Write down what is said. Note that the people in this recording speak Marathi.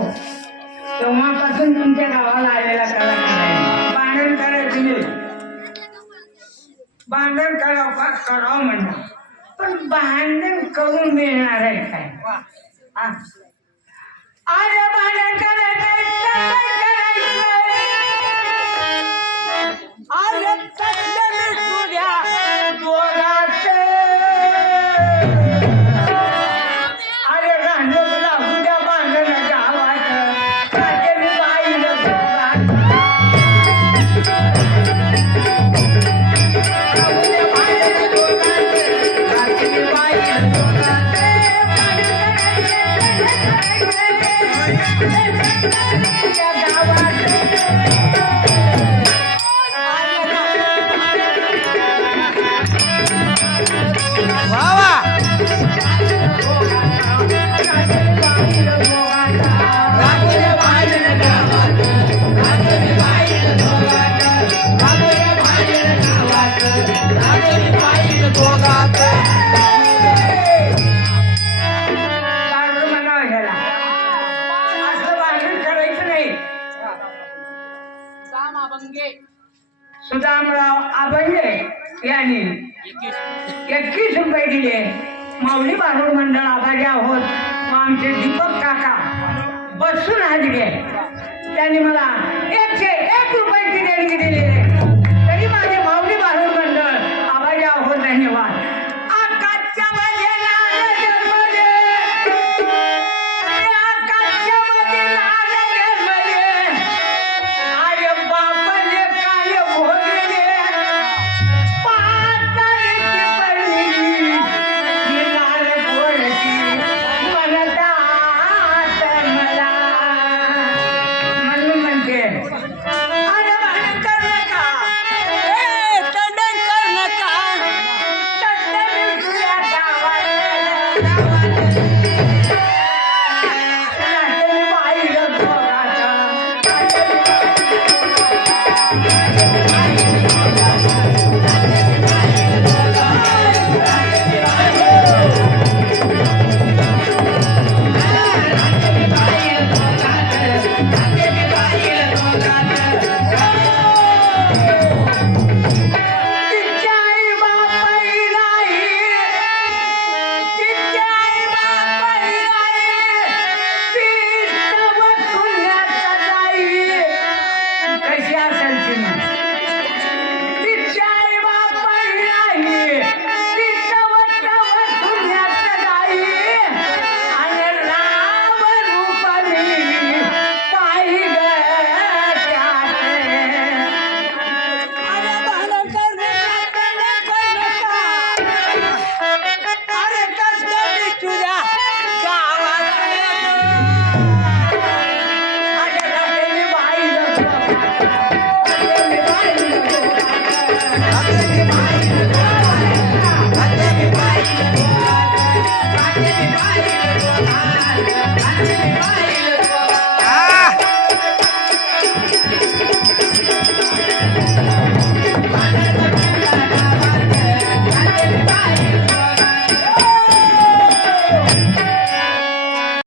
तेव्हापासून तुमच्या गावाला आलेला कलाकार बांधण करायचं बांधण भांडण करावं का करावं हो म्हणणार पण बांधण करून मिळणार आहे काय? आज भांडण सुदामराव आबंगे यांनी एकवीस. रुपये दिले. माऊली बारूड मंडळ आभारी आहोत. व आमचे दीपक काका बसून हजरे त्यांनी मला एकशे